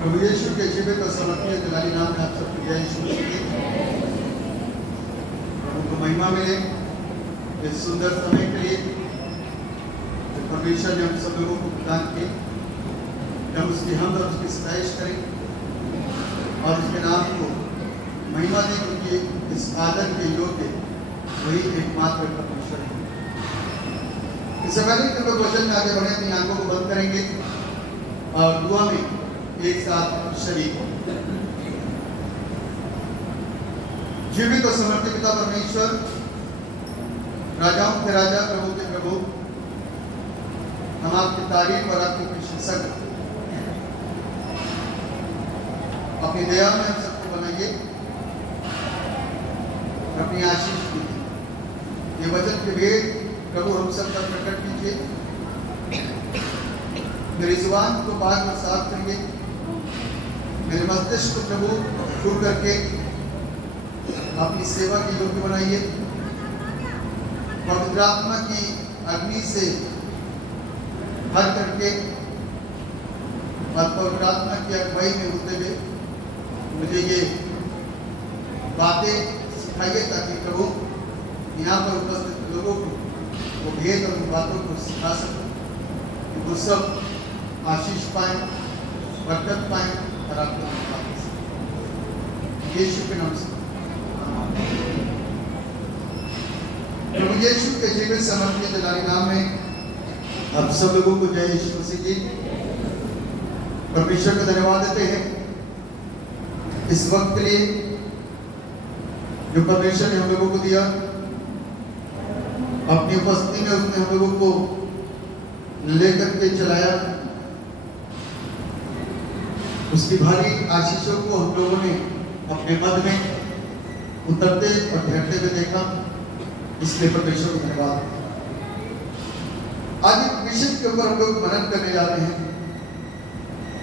प्रभु यीशु के जीवित और समर्पीय दुलारी नाम में आप सबको जय यीशु मसीह। प्रभु को महिमा मिले इस सुंदर समय के लिए जो परमेश्वर ने हम सब लोगों को प्रदान किए। हम उसकी हमद और उसकी सताइश करें और उसके नाम को महिमा दें, क्योंकि इस आदर के योग्य वही एकमात्र परमेश्वर है। इससे पहले कि लोग वचन में आगे बढ़े, अपनी आंखों को बंद करेंगे और दुआ में एक साथ शरीक हो। जीवित और समर्पित पिता परमेश्वर, राजाओं के राजा, प्रभु के प्रभु, हम आपकी तारीफ और आपकी प्रशंसा करते हैं। अपनी दया में हम सबको बनाइए, अपनी आशीष दीजिए। ये वचन के भेद प्रभु हम सब पर प्रकट कीजिए। मेरी जुबान को बात में साफ करिए, मेरे मस्तिष्क को प्रभु छू करके अपनी सेवा की योग्य बनाइए। पवित्र आत्मा की अग्नि से भर करके और पवित्र आत्मा की अगुवाई में होते हुए मुझे ये बातें सिखाइए, ताकि प्रभु यहाँ पर उपस्थित लोगों को वो भेद और उन बातों को सिखा सकें, वो सब आशीष पाएं, बरकत पाएं और आपको यीशु के नाम से। प्रभु यीशु के जीवित समर्पित दुलारी नाम में आप सब लोगों को जय यीशु मसीह जी। परमेश्वर को धन्यवाद देते हैं इस वक्त के लिए जो परमेश्वर ने हम लोगों को दिया। अपनी उपस्थिति में उसने हम लोगों को लेकर के चलाया। उसकी भारी आशीषों को हम लोगों ने अपने मद में उतरते और ठहरते हुए देखा, इसलिए परमेश्वर को धन्यवाद। आज एक विषय के ऊपर हम लोग मनन करने जा रहे हैं।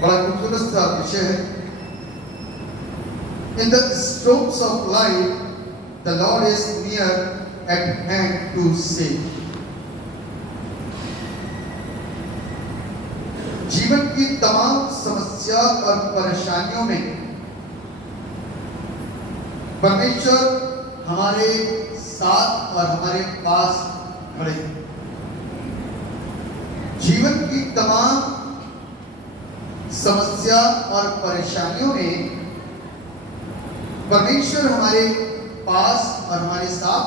बड़ा खूबसूरत सा विषय है। In the storms of life, the Lord is near at hand to save. जीवन की तमाम समस्या और परेशानियों में परमेश्वर हमारे साथ और हमारे पास खड़े हैं। जीवन की तमाम समस्या और परेशानियों में परमेश्वर हमारे पास और हमारे साथ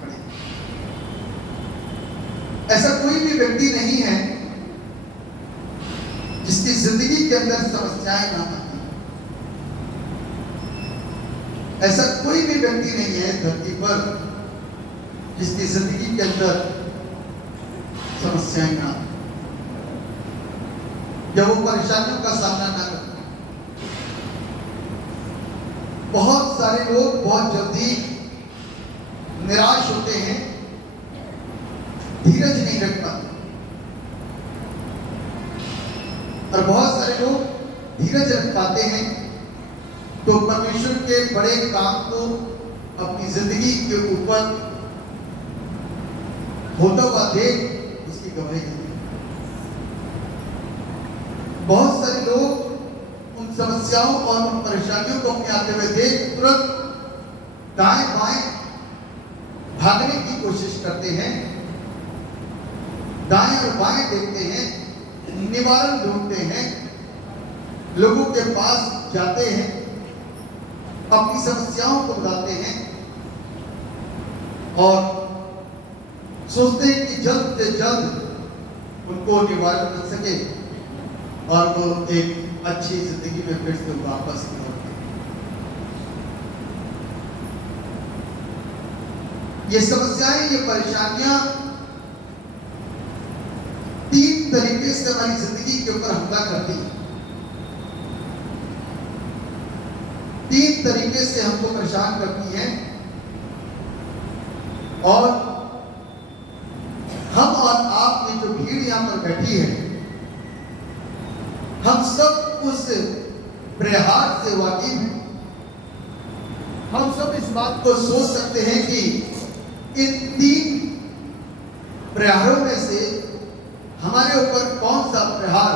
खड़े हैं। ऐसा कोई भी व्यक्ति नहीं है जिसकी जिंदगी के अंदर समस्याएं ना आती। ऐसा कोई भी व्यक्ति नहीं है धरती पर जिसकी जिंदगी के अंदर समस्याएं ना आती, या वो परेशानियों का सामना ना करते। बहुत सारे लोग बहुत जल्दी निराश होते हैं, धीरज नहीं रख पाते, और बहुत सारे लोग धीरज रख पाते हैं तो परमेश्वर के बड़े काम को अपनी जिंदगी के ऊपर होता हुआ देख उसकी गवाही देते हैं। बहुत सारे लोग उन समस्याओं और उन परेशानियों को अपने आते हुए देख तुरंत दाएं बाएं भागने की कोशिश करते हैं, दाएं और बाएं देखते हैं, निवारण ढूंढते हैं, लोगों के पास जाते हैं, अपनी समस्याओं को बताते हैं और सोचते हैं कि जल्द से जल्द उनको निवारण मिल सके और वो एक अच्छी जिंदगी में फिर से वापस लौटे। ये समस्याएं, ये परेशानियां तीन तरीके से हमारी जिंदगी के ऊपर हमला करती है। तीन तरीके से हमको परेशान करती हैं और हम और आप ये जो भीड़ यहां पर बैठी है, हम सब उस प्रहार से वाकिफ हैं। हम सब इस बात को सोच सकते हैं कि इन तीन प्रहारों में से हमारे ऊपर कौन सा प्रहार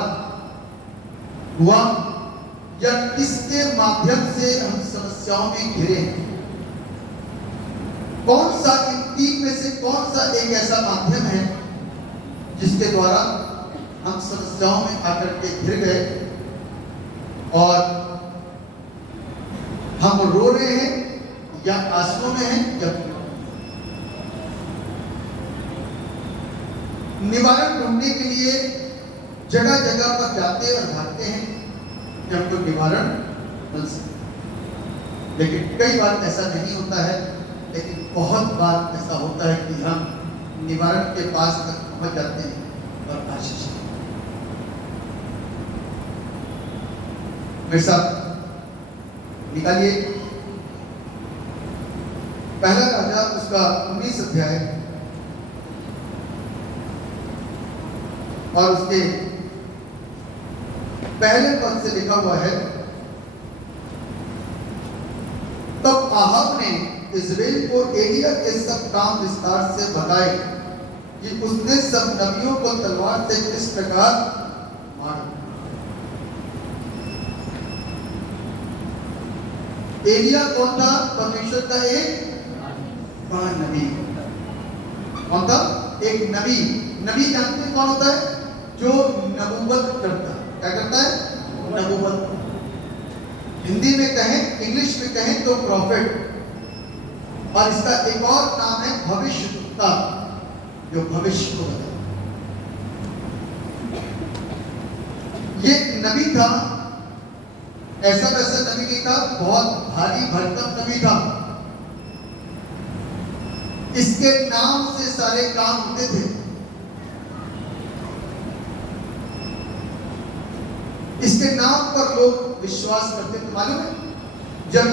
हुआ या किसके माध्यम से हम समस्याओं में घिरे हैं? कौन सा इन तीन में से कौन सा एक ऐसा माध्यम है जिसके द्वारा हम समस्याओं में आकर के घिर गए और हम रो रहे हैं या आंसुओं में हैं या निवारण ढूंढने के लिए जगह जगह पर जाते और भागते हैं कि हमको निवारण मिल सके। लेकिन कई बार ऐसा नहीं होता है, लेकिन बहुत बार ऐसा होता है कि हम निवारण के पास तक पहुंच जाते हैं और आशीष मेरे साथ निकालिए पहला राजा उसका 19 अध्याय और उसके पहले पद से लिखा हुआ है, तब आहाब ने इज़राइल को एलिया के सब काम विस्तार से बताए कि उसने सब नबियों को तलवार से किस प्रकार मारा। एलिया कौन था? परमेश्वर का एक बड़ा नबी। कौन था? एक नबी। नबी जानते हैं कौन होता है? जो नबूवत करता है। क्या करता है? नबूवत। हिंदी में कहें, इंग्लिश में कहें तो प्रॉफिट, और इसका एक और नाम है भविष्यवक्ता, जो भविष्य को बताता। ये नबी था, ऐसा वैसा नबी नहीं था, बहुत भारी भरकम नबी था। इसके नाम से सारे काम होते थे। इसके नाम पर लोग विश्वास करते थे। मालूम है, जब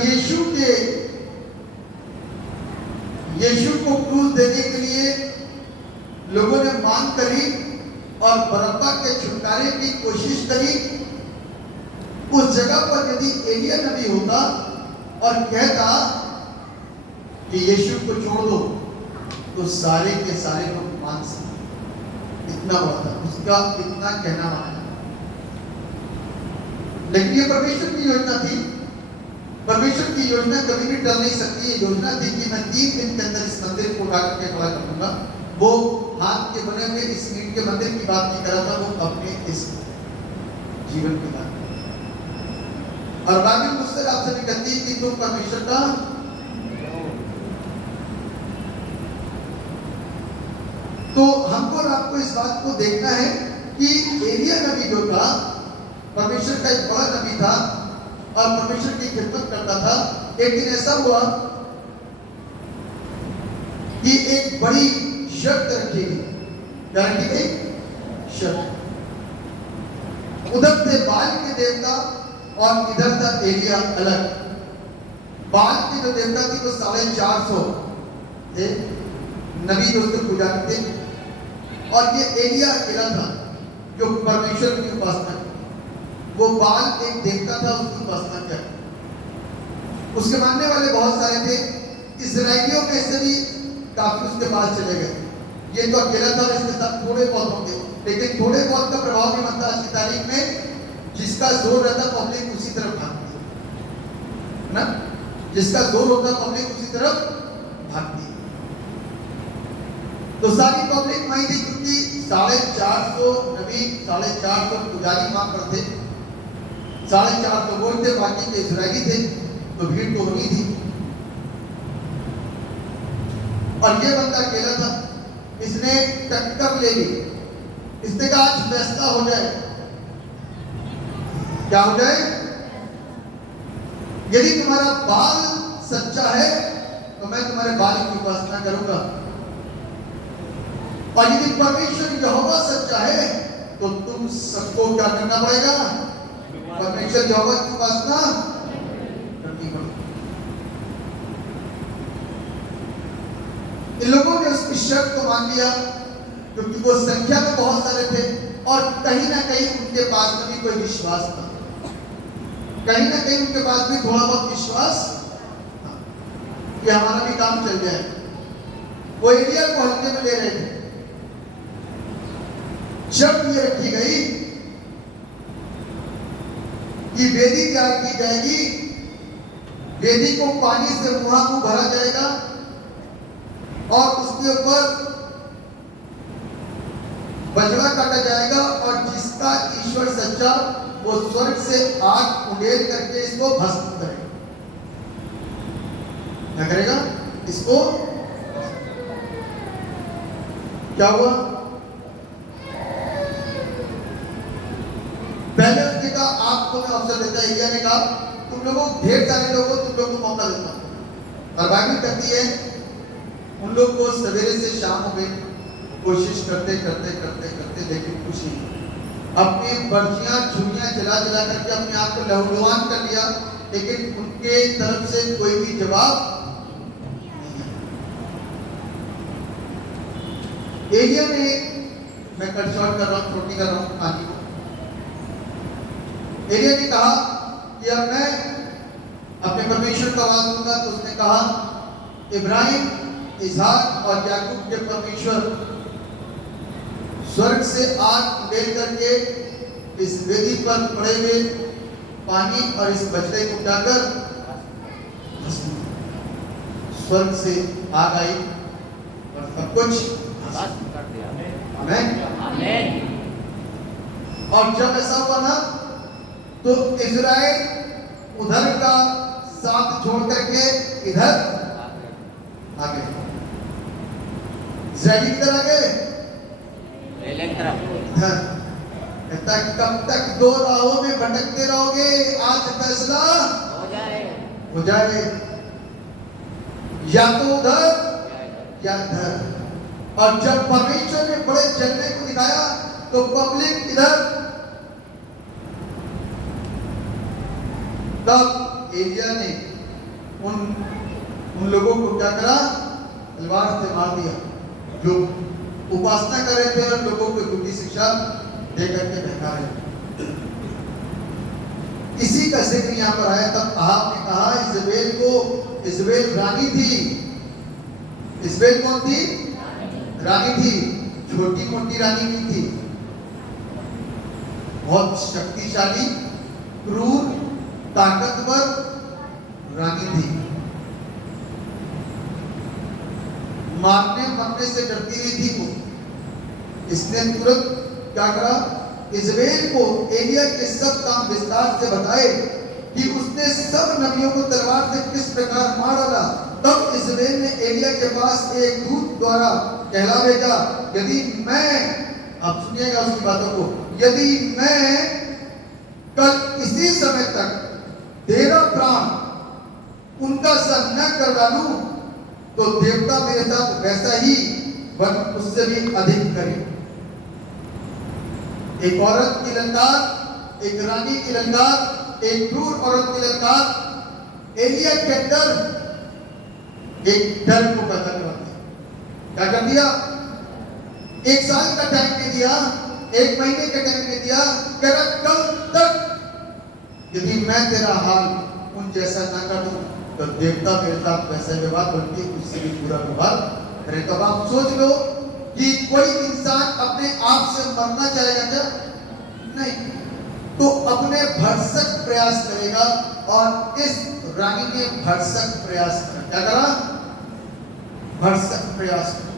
यीशु को क्रूस देने के लिए लोगों ने मांग करी और बरअब्बा के छुटकारे की कोशिश करी, उस जगह पर यदि एलिया नबी होता और कहता कि यीशु को छोड़ दो, तो सारे के सारे लोग मान सकते। इतना बड़ा था उसका, इतना कहना माना। लेकिन ये परमेश्वर की योजना थी। परमेश्वर की योजना कभी भी टल नहीं सकती। ये योजना थी कि मैं 3 दिन के अंदर इस मंदिर को उठा करके खड़ा कर दूंगा। वो हाथ के बने हुए इस ईंट के मंदिर की बात नहीं कर रहा था, वो अपने इस जीवन की बात। और बाइबल मुझसे आपसे भी कहती है कि तुम परमेश्वर का तो हमको और आपको इस बात को देखना है कि एलिया नबी जो था, परमेश्वर का एक बड़ा नबी था और परमेश्वर की खिदमत करता था। एक दिन ऐसा हुआ कि एक बड़ी शर्त रखी गई। क्या रखी गई? शर्त। उधर थे बाल के देवता और इधर था एलिया अलग। बाल के जो देवता थी वो 450 थे नबी जो उसके पूजा करते, और ये एलिया अकेला था जो परमेश्वर की उपासना करता। वो बाल एक देवता था, उसकी उपासना करता। उसके मानने वाले बहुत सारे थे। इस्राएलियों में से भी काफी उसके पास चले गए। ये तो अकेला था, इसके साथ थोड़े बहुत होंगे, लेकिन थोड़े बहुत का प्रभाव भी बनता। आज की तारीख में जिसका जोर रहता पब्लिक उसी तरफ भागती है ना। जिसका जोर होता पब्लिक उसी तरफ भागती है। तो सारी पब्लिक वहीं थी, क्योंकि 450 नबी, 450 पुजारी वहां पर थे। 450 लोग थे, बाकी के इस्राएली थे, तो भीड़ तो होनी थी। और ये बंदा अकेला था। इसने टक्कर ले ली। इसने कहा आज फैसला हो जाए। क्या हो जाए? यदि तुम्हारा बाल सच्चा है तो मैं तुम्हारे बाल की उपासना करूंगा, और यदि परमेश्वर यहोवा सच्चा है तो तुम सबको क्या करना पड़ेगा? परमेश्वर यहोवा की उपासना करनी पड़ेगी। इन लोगों ने उसकी शर्त को मान लिया, क्योंकि वो संख्या में बहुत सारे थे और कहीं ना कहीं उनके पास में भी कोई विश्वास था। कहीं ना कहीं उनके पास भी थोड़ा बहुत विश्वास कि हमारा भी काम चल जाए। वो एलिया को हल्के में ले रहे थे। शर्त ये रखी गई कि कि वेदी तैयार की जाएगी, वेदी को पानी से मुहां भरा जाएगा और उसके ऊपर बजड़ा काटा जाएगा और जिसका ईश्वर सच्चा वो स्वर्ग से आग उड़ेल करके इसको भस्म करेगा। क्या करेगा? इसको क्या हुआ? पहले उसने कहा आपको मैं अवसर देता है, एलिया ने कहा तुम लोगों ढेर सारे लोगों तुम लोगों को मौका देता हूं। और बाइबल कहती है उन लोग को सवेरे से शाम हो गई, कोशिश करते करते करते करते लेकिन कुछ नहीं। अपनी बर्छियां छुरियां जला जला करके अपने आप को लहूलुहान कर लिया, लेकिन उनके तरफ से कोई भी जवाब नहीं। एलिया ने, मैं कट शॉर्ट कर रहा हूं, छोटी कर रहा हूं कहानी को। एलिया ने कहा कि अब मैं अपने परमेश्वर का आवाज दूंगा। तो उसने कहा इब्राहिम, इसहाक और याकूब के परमेश्वर, स्वर्ग से आग उड़ेल करके इस वेदी पर पड़े हुए पानी और इस बछड़े को उठाकर स्वर्ग से आग आई और सब कुछ कर दिया। आमीन। और जब ऐसा हुआ ना तो इजराइल उधर का साथ छोड़ करके इधर आ गए। इजराइली किधर आ गए? तक कब तक दो राहों में भटकते रहोगे? आज फैसला हो जाए, या तो उधर या इधर। और जब परमेश्वर ने बड़े जलने को दिखाया तो पब्लिक इधर, तब एलिया ने उन लोगों को क्या करा? तलवार से मार दिया। जो उपासना कर रहे थे और लोगों को झूठी शिक्षा दे करके बहका रहे। इसी का जिक्र यहाँ पर आया। तब अहाब ने कहा इजबेल को, इजबेल रानी थी। इजबेल कौन थी? रानी थी, छोटी मोटी रानी नहीं थी, बहुत शक्तिशाली, क्रूर, ताकतवर रानी थी। मारने मरने से डरती हुई थी वो। इसने तुरंत क्या करा? इजबेल को एलिया के सब काम विस्तार से बताए कि उसने सब नबियों को तलवार से किस प्रकार मार डाला। तब इजबेल ने एलिया के पास एक दूत द्वारा कहला भेजा, यदि मैं, अब सुनिएगा उसकी बातों को, यदि मैं कल इसी समय तक तेरा प्राण उनका संग न कर डालूं तो देवता मेरे साथ वैसा ही वन उससे भी अधिक करे। एक औरत की ललकार, एक रानी की ललकार, एक क्रूर औरत की ललकार एलिया के अंदर एक डर को पैदा कर दिया। क्या कर दिया? 1 साल का टाइम नहीं दिया, 1 महीने का टाइम नहीं दिया, कह रहा कल तक यदि मैं तेरा हाल उन जैसा ना कर दूं तो देवता मेरे साथ वैसे व्यवहार, बल्कि उससे भी पूरा व्यवहार करे। तब आप सोच लो कि कोई इंसान अपने आप से मरना चाहेगा क्या? नहीं, तो अपने भरसक प्रयास करेगा। और इस रानी ने भरसक प्रयास करा। क्या करा? भरसक प्रयास करा।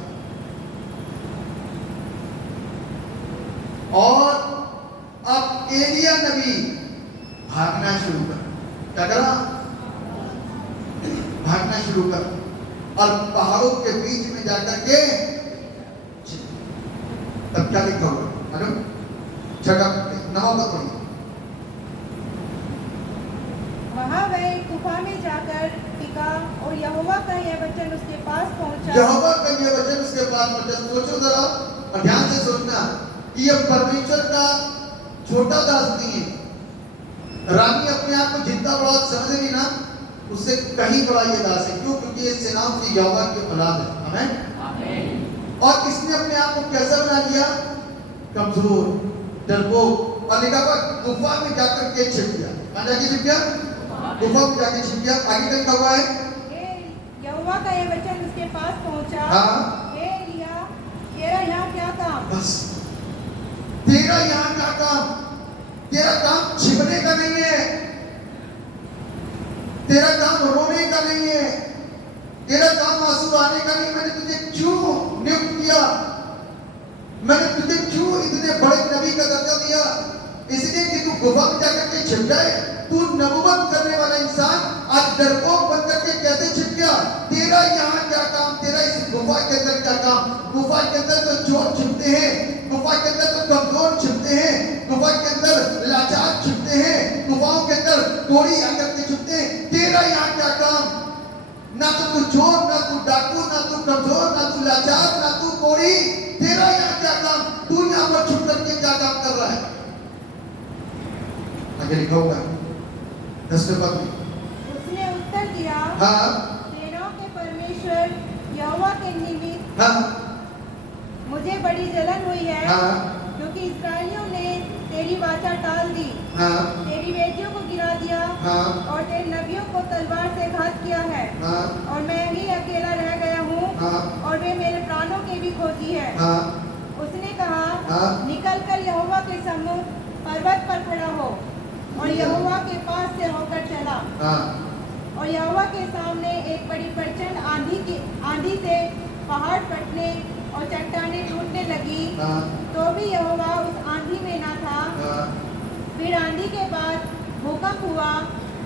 और अब एलिया नबी भागना शुरू कर। क्या करा? भागना शुरू कर और पहाड़ों के बीच में जाकर के, तब क्या लिखा हुआ? हेलो, जगह 9 का पढ़िए। वहां वह एक गुफा में जाकर टिका और यहोवा का यह वचन उसके पास पहुंचा। यहोवा का यह वचन उसके पास पहुंचा। सोचो जरा और ध्यान से सोचना कि यह परमेश्वर का छोटा दास नहीं है। रानी अपने आप को जितना बड़ा समझ रही ना, उससे कहीं बड़ा ये दास है। क्यों? क्योंकि ये सेनाओं से यहोवा की औलाद है। आमीन। और इसने अपने आप को कैसा बना लिया? कमजोर, डरपोक। और लिखा हुआ गुफा में जाकर के छिप गया। कहां जाके छिप गया? गुफा में जाके छिप गया। आगे तक लिखा हुआ है यहोवा का यह वचन उसके पास पहुंचा। हाँ, हे एलिया, तेरा यहाँ क्या काम? बस तेरा यहाँ क्या काम? तेरा काम छिपने का नहीं है, मानेगा नहीं। मैंने तुझे क्यों नियुक्त किया, मैंने तुझे क्यों इतने बड़े नबी का दर्जा दिया? इसलिए कि तू गुफा में जाकर के छिप जाए। तू नबूवत करने वाला इंसान आज डरपोक बनकर के कैसे छिप गया? तेरा यहाँ क्या काम, तेरा इस गुफा के अंदर क्या काम? गुफा के अंदर तो चोर छिपते हैं, गुफा के अंदर तो कमजोर छिपते हैं, गुफा के अंदर लाचार छिपते हैं, गुफाओं के अंदर कोड़ी आकर के छिपते हैं। तेरा यहाँ क्या काम? ना तो तू चोर, ना तू डाकू, ना तू कमजोर, ना तू लाचार, ना तू कोड़ी। तेरा यहाँ क्या काम? तू यहाँ पर छुप करके क्या काम कर रहा है? आगे लिखा हुआ है 10वें पद में। उसने उत्तर दिया, हाँ सेनाओं के परमेश्वर यहोवा के निमित्त हाँ मुझे बड़ी जलन हुई है, हाँ क्योंकि इस्राएलियों ने तेरी वाचा टाल दी, हाँ तेरी बेटियों को गिरा दिया हाँ और तेरे नबियों को तलवार से घात किया है, हाँ और मैं ही अकेला रह गया हूँ, हाँ और वे मेरे प्राणों के भी खोजी है। हाँ उसने कहा, हाँ निकल कर यहोवा के सम्मुख पर्वत पर खड़ा हो, और यहोवा के पास से होकर चला। हाँ और यहोवा के सामने एक बड़ी प्रचंड आंधी से पहाड़ फटने और चट्टानें टूटने लगी, हाँ तो भी यहोवा उस आंधी में ना था। हाँ फिर आंधी के बाद भूकंप हुआ,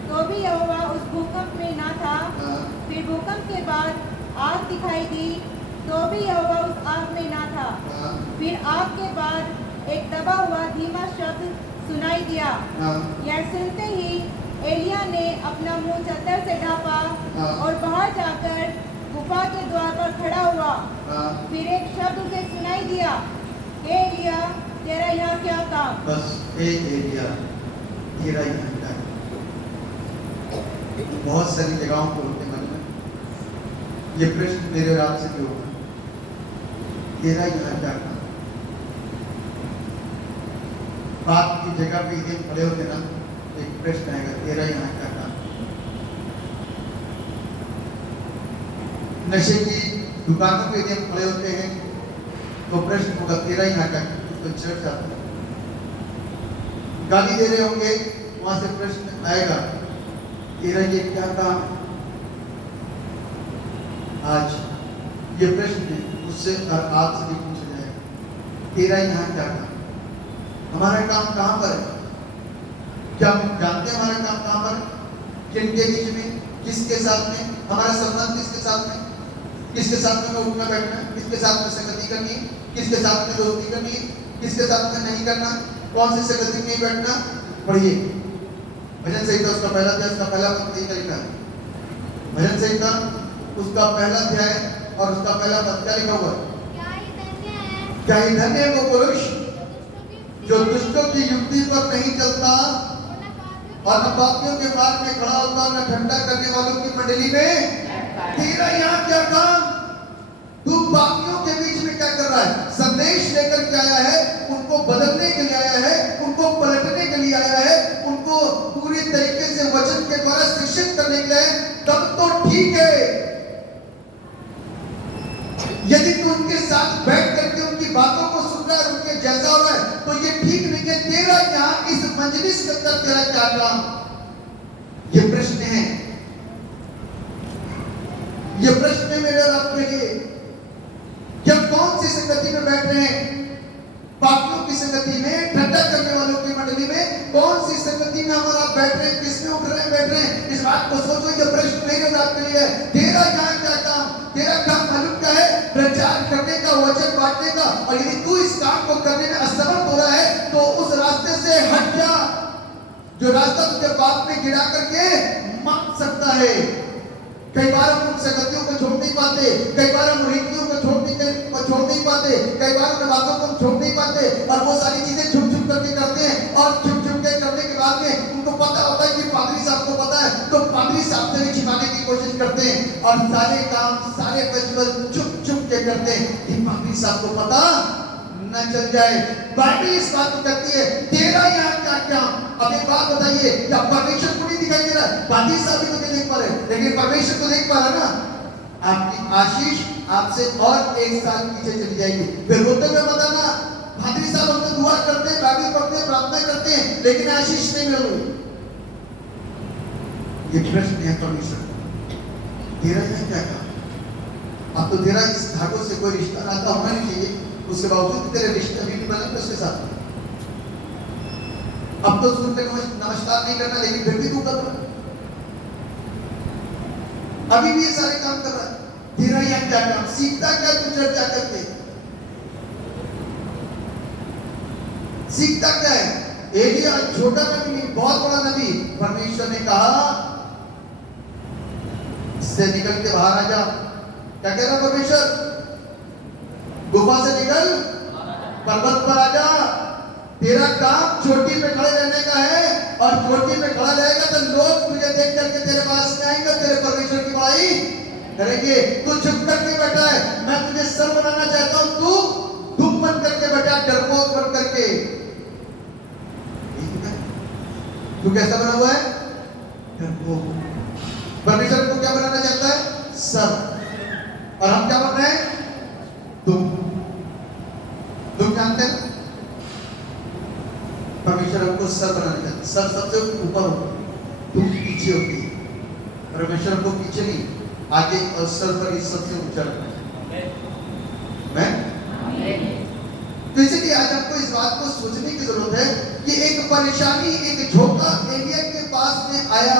तो भी यहोवा उस भूकंप में ना था। हाँ फिर भूकंप के बाद आग दिखाई दी, तो भी यहोवा उस आग में ना था। हाँ फिर आग के बाद एक दबा हुआ धीमा शब्द सुनाई दिया। हाँ यह सुनते ही एलिया ने अपना मुंह चद्दर से ढांपा हाँ। और बाहर जाकर गुफा के द्वार पर खड़ा हुआ। हाँ फिर एक शब्द उसे सुनाई दिया, हे एलिया, तेरा यहाँ क्या काम? बस हे एलिया, तेरा यहाँ क्या काम? बहुत सारी जगहों पर होते मन में ये प्रश्न मेरे और आपसे भी होगा, तेरा यहाँ क्या काम? बात की जगह पे यदि खड़े होते ना, एक प्रश्न आएगा, तेरा यहाँ क्या काम? नशे की दुकानों पे यदि हम खड़े होते हैं तो प्रश्न होगा, तेरा यहाँ क्या काम? तो चर्च जाते हैं, गाली दे रहे होंगे, वहां से प्रश्न आएगा, तेरा ये क्या काम? आज ये प्रश्न उससे और आपसे भी पूछा जाएगा, तेरा यहाँ क्या काम? हमारा काम कहाँ पर है? क्या हम जानते हैं हमारा काम कहाँ पर है? किनके बीच में, किसके साथ में, हमारा संबंध किसके साथ में, किसके साथ में उठना बैठना, किसके साथ में संगति करनी, किसके साथ में दोस्ती करनी, किसके साथ में नहीं करना, कौन सी संगति में नहीं बैठना। पढ़िए भजन संहिता उसका पहला अध्याय उसका पहला पद नहीं लिखा है। भजन संहिता उसका पहला अध्याय और उसका पहला पद क्या लिखा हुआ है? क्या ही धन्य है वो पुरुष जो दुष्टों की युक्ति पर नहीं चलता और न पापियों के मार्ग में खड़ा होता, न ठंडा करने वालों की मंडली में। तेरा यहाँ क्या काम? तू पापियों के बीच में क्या कर रहा है? संदेश लेकर के आया है, उनको बदलने के लिए आया है, उनको पलटने के लिए आया है, उनको पूरी तरीके से वचन के द्वारा शिक्षित करने के लिए, तब तो ठीक है। यदि तू उनके साथ बैठ करके उनकी बातों को सुन रहा है, उनके जैसा हो रहा है, तो ये ठीक नहीं है। तेरा यहाँ इस मजलिस के अंदर तेरा क्या काम? ये प्रश्न है, ये प्रश्न है मेरे और आपके लिए। क्या कौन सी संगति में बैठ रहे हैं? पापियों की संगति में, ठंडा करने वालों की मंडली में? कौन सी संगति में हमारा बैठ रहे हैं? किसमें उठ रहे हैं, बैठ रहे हैं? इस बात को सोचो। ये प्रश्न मेरे और आपके लिए है। तेरा यहाँ क्या काम? तेरा काम मालूम क्या है? प्रचार करने का, वचन बांटने का। और यदि तू इस काम को करने में असमर्थ हो रहा है तो उस रास्ते से हट जा, जो रास्ता तुझे बाप में गिरा करके मार सकता है। कई बार हम उन संगतियों को छोड़ नहीं पाते, कई बार हम रीतियों को छोड़ नहीं पाते, कई बार उन बातों को हम छोड़ नहीं पाते, और वो सारी चीजें छुप छुप करके करते हैं। और छुप छुप के करने के बाद में उनको पता होता है कि पादरी साहब को पता है, तो पादरी साहब से भी छिपाने की कोशिश करते हैं, और सारे काम, सारे फेस्टिवल चुप चुप के करते हैं कि पादरी साहब को पता न चल जाए। बाइबल इस बात को कहती है, तेरा यहाँ क्या काम? अब एक बात बताइए, क्या परमेश्वर को नहीं दिखाई दे रहा है? पादरी साहब भी तो नहीं देख पा रहे, लेकिन परमेश्वर तो देख पा रहा ना। आपकी आशीष आपसे और एक साल पीछे चली जाएगी। फिर होते हुए बताना, पादरी साहब हम तो दुआ करते हैं, बाइबल पढ़ते हैं, प्रार्थना करते हैं, लेकिन आशीष नहीं मिल रही। ये प्रश्न है परमेश्वर, तेरा यहाँ क्या काम? अब तो तेरा इस धागों से कोई रिश्ता नाता होना नहीं चाहिए, उसके बावजूद भी तेरे रिश्ते अभी भी बने उसके साथ। अब तो सूर्य को नमस्कार नहीं करना, लेकिन फिर भी तू कर रहा है, अभी भी ये सारे काम कर रहा है। तेरा यहाँ क्या काम, सीखता क्या तू चर्चा करके, सीखता क्या है? एलिया छोटा नबी नहीं, बहुत बड़ा नबी। परमेश्वर ने कहा इससे निकल के बाहर आ जा। क्या कह रहा परमेश्वर? गुफा से निकल, पर्वत पर आ जा। तेरा काम चोटी पे खड़े रहने का है, और चोटी पे खड़ा रहेगा तो लोग तुझे देख करके तेरे पास में आएंगे, तेरे परमेश्वर की बड़ाई करेंगे। तू चुप करके बैठा है, मैं तुझे सर बनाना चाहता हूं, तू धूप बन करके बैठा, डरपोक बन करके। तू कैसा बना हुआ है? डरपोक। परमेश्वर को क्या बनाना चाहता है? सर। और हम क्या बन रहे हैं? तुम जानते हैं परमेश्वर हमको सर बनाना चाहता है। सर सबसे ऊपर हो, तुम पीछे होती है। परमेश्वर को पीछे नहीं, आगे और सर पर ही सबसे ऊंचा रखना है। तो इसलिए आज हमको इस बात को सोचने की जरूरत है कि एक परेशानी, एक झोंका एलिया के पास में आया।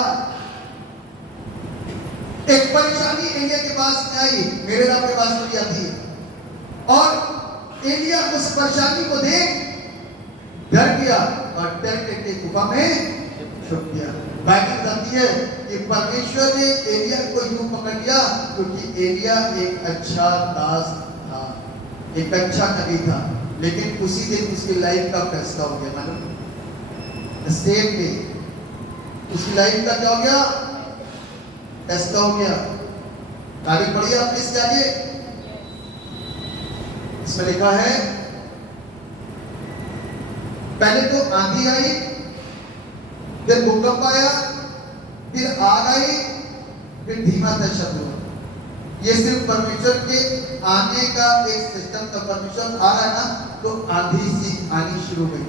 एक परेशानी एलिया के पास में आई, मेरे नाम के पास में भी आती है। और एलिया उस परेशानी को देख डर गया और डर के गुफा में छुप गया। बाइबल बताती है कि परमेश्वर ने एलिया को यूं पकड़ लिया क्योंकि एलिया एक अच्छा दास था, एक अच्छा नबी था। लेकिन उसी दिन उसकी लाइफ का फैसला हो गया। मालूम, सेम डे उसकी लाइफ का क्या हो गया? फैसला हो गया। तारीख पढ़िए आपने इसके आगे, इसमें लिखा है पहले तो आंधी आई, फिर भूकंप आया, फिर आग आई, फिर धीमा सा शब्द हुआ। ये सिर्फ परमेश्वर के आने का एक सिस्टम था। परमेश्वर आ रहा है ना, तो आंधी सी आनी शुरू हुई,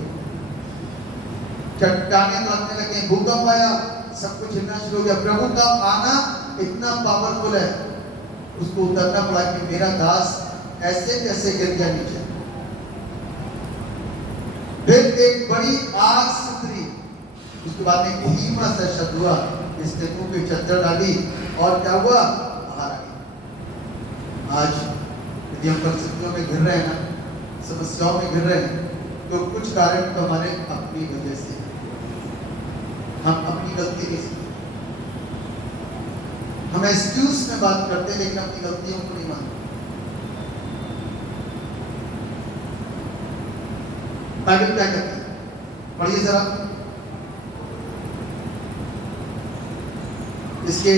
चट्टानें कांपने लगे, भूकंप आया, सब कुछ हिलना शुरू हो गया। प्रभु का आना इतना पावरफुल है, उसको उतरना पड़ा कि मेरा दास ऐसे कैसे गिर गया नीचे। फिर एक बड़ी आग सुतरी, उसके बाद में धीमा सा शब्द हुआ, इसने मुंह पे चद्दर डाली और क्या हुआ? बाहर आ गया। आज यदि हम परिस्थितियों में घिर रहे हैं ना, समस्याओं में घिर रहे हैं, तो कुछ कारण तो हमारे अपनी वजह से, हम अपनी गलती नहीं सीखते। हम एक्सक्यूज में बात करते हैं, लेकिन अपनी गलतियों को नहीं मानते। बाइबल क्या कहती है? पढ़िए जरा इसके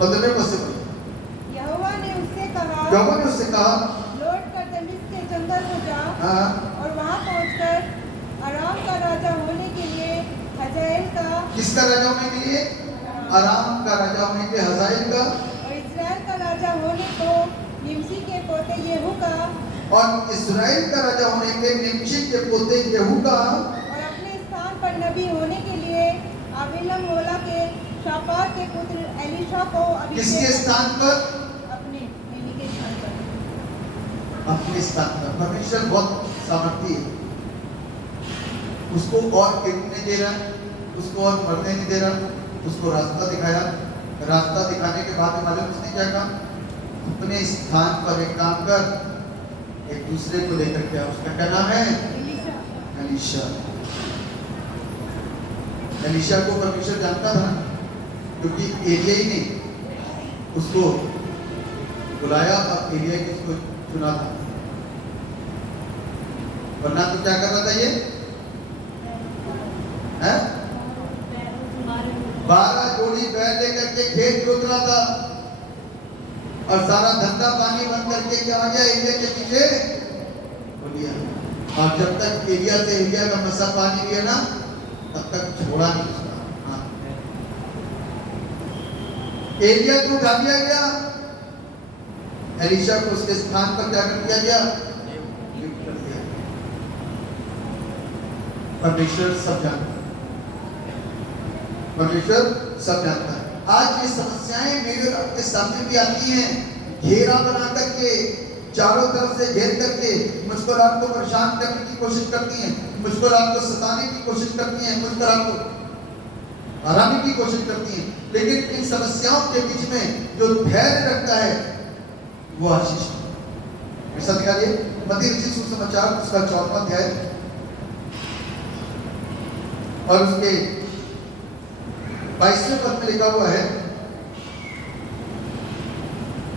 15वें पद से पढ़िए। यहोवा ने उससे कहा, लौट कर दमिश्क के जंगल को जा, हाँ, और वहां पहुंचकर अराम का राजा होने के लिए हजाएल का, किसका राजा होने के लिए? अराम का राजा होने के लिए हजाएल का, और इस्राएल का राजा होने को निमशी के पोते येहू का, और इस्राएल का राजा होने के निमशी के पोते येहू का, और अपने स्थान पर नबी होने के लिए अबीलम मोला के शापात के पुत्र एलीशा को किसके स्थान पर? अपने मिनी के स्थान पर। अपने स्थान पर। परमेश्वर बहुत सामर्थी है, उसको और गिरने दे रहा है, उसको और मरने नहीं दे रहा, उसको रास्ता दिखाया। रास्ता दिखाने के बाद मालूम उसने क्या कहा? अपने स्थान पर एक काम कर, एक दूसरे को लेकर के, उसका क्या नाम है? एलीशा। एलीशा को परमेश्वर जानता था, क्योंकि एलिया ही ने उसको बुलाया और एलिया ने उसको चुना था, वरना तो क्या कर रहा था ये? 12 जोड़ी बैल लेकर के खेत जोत रहा था, और सारा धंधा पानी बंद करके क्या आ गया? एलिया के पीछे हो गया। और जब तक एलिया से एलिया का मसा पानी लिया ना, तब तक छोड़ा नहीं उसका। हाँ, एलिया को उठा दिया गया, एलीशा को उसके स्थान पर क्या कर दिया गया? नियुक्त कर दिया। परमेश्वर सब जानता है, परमेश्वर सब जानता है। आज ये समस्याएं मेरे और आपके सामने भी आती हैं, घेरा बना करके, चारों तरफ से घेर करके मुझको रात को परेशान करने की कोशिश करती हैं, मुझको रात को सताने की कोशिश करती हैं, मुझको रात को हराने की कोशिश करती हैं। लेकिन इन समस्याओं के बीच में जो धैर्य रखता है वो आशीष है। ऐसा दिखाइए मत्ती रचित सुसमाचार उसका 14वां अध्याय और उसके 22वें पद में लिखा हुआ है,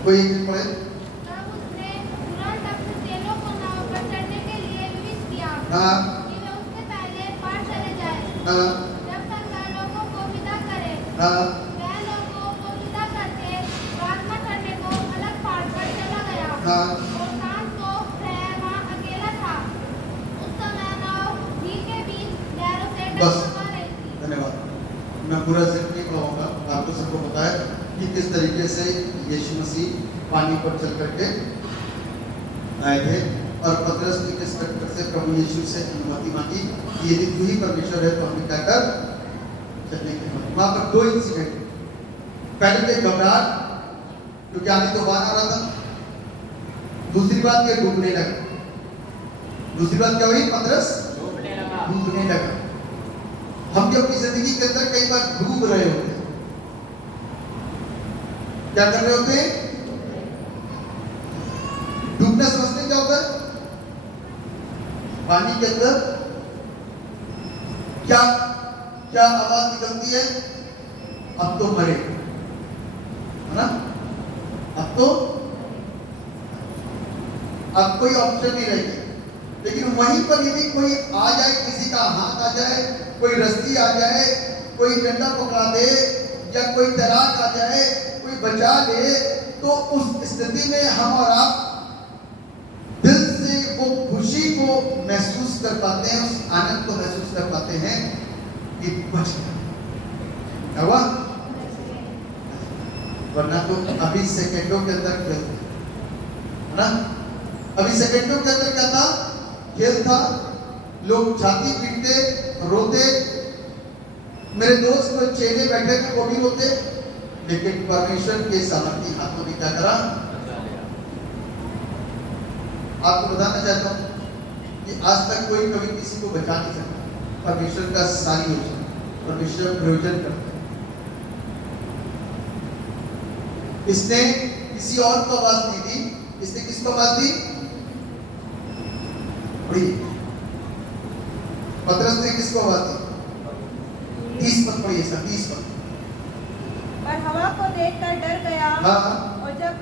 कोई एक दिन पढ़े। तब उसने तुरंत अपने चेलों को नाव पर चढ़ने के लिए विवश किया हाँ कि वे उसके पहले पार चले जाएं। हाँ जब तक वह लोगों को विदा करे, हाँ वह लोगों को विदा करके प्रार्थना करने को अलग पहाड़ पर चला गया। हाँ और शाम को वह वहाँ अकेला था। उस समय नाव झील के बीच लहरों से बस। डगमगा रही थी। धन्यवाद। मैं पूरा जिक्र नहीं पढ़ाऊंगा, आपको सबको पता है कि किस तरीके से यीशु मसीह पानी पर चल करके आए थे और पतरस ने किस प्रकार से प्रभु यीशु से अनुमति मांगी कि यदि तू ही परमेश्वर है तो हमें क्या कर चलने के बाद। वहां पर दो इंसिडेंट, पहले थे घबराहट क्योंकि आने तो बाहर आ रहा था, दूसरी बात ये डूबने लगा। दूसरी बात क्या हुई? पतरस डूबने लगा। हम भी अपनी जिंदगी के अंदर कई बार डूब रहे होते हैं। क्या कर रहे होते हैं? डूबना समझते क्या होता है? पानी के अंदर क्या क्या आवाज निकलती है? अब तो मरे, है ना? अब कोई ऑप्शन नहीं रहेगी। लेकिन वहीं पर यदि कोई आ जाए, किसी का हाथ आ जाए, कोई रस्सी आ जाए, कोई डंडा पकड़ा दे या कोई तैराक आ जाए, कोई बचा ले, तो उस स्थिति में हम और आप दिल से वो खुशी को महसूस कर पाते हैं, उस आनंद को महसूस कर पाते हैं कि बच गया। क्या हुआ? वरना तो अभी सेकंडों के अंदर खेल है ना? अभी सेकंडों के अंदर क्या था? खेल था। लोग छाती पीटते, रोते, मेरे दोस्त को चेले बैठे थे वो भी रोते, लेकिन परमेश्वर के सामर्थी हाथों ने क्या करा? आपको बताना चाहता हूं कि आज तक कोई कभी किसी को बचा नहीं सकता। परमेश्वर का सारी योजना, परमेश्वर प्रयोजन करता है। इसने किसी और को आवाज नहीं दी, इसने किसको आवाज दी? पतरस ने किसको आवाज दी? 30 पद पढ़िए सर, 30 पद। पर हवा को देखकर डर गया हाँ। और जब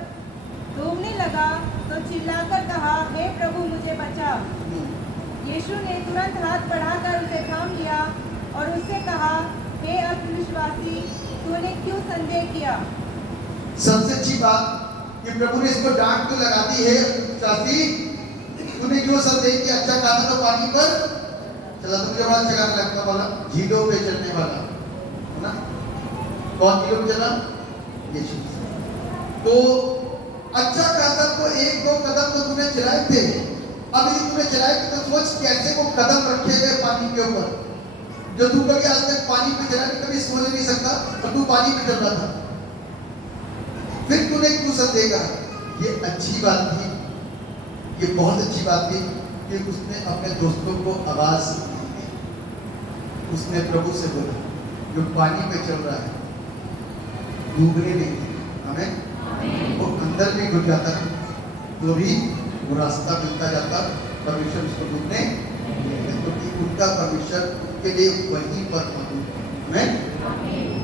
डूबने लगा तो चिल्लाकर कहा, हे प्रभु मुझे बचा। यीशु ने तुरंत हाथ बढ़ाकर उसे थाम लिया और उससे कहा, हे अल्पविश्वासी, तूने क्यों संदेह किया? सबसे अच्छी बात कि प्रभु ने इसको डांट तो लगा दी है, चाची तूने क्यों संदेह किया? अच्छा कहा था तो पानी पर चला, तुझे बड़ा अच्छा गाना लगता वाला, झीलों पे चलने वाला, है ना? कौन झीलों पे चला? यीशु। तो अच्छा कहा था तो एक दो कदम तो तूने चलाए थे, अब यदि तूने चलाए थे तो सोच कैसे वो कदम रखे गए पानी के ऊपर, जो तू कभी आज तक पानी पे चला नहीं, कभी समझ नहीं सकता, और तू पानी पे चल रहा था, फिर तूने क्यों संदेह करा? ये अच्छी बात थी, ये बहुत अच्छी बात थी कि उसने अपने दोस्तों को आवाज दी। उसने प्रभु से बोला, जो पानी पे चल रहा है, डूबने नहीं देगा, हमें वो अंदर भी घुस जाता तो भी वो रास्ता मिलता जाता, परमेश्वर उसको डूबने क्योंकि उनका परमेश्वर उनके लिए वहीं पर मौजूद है।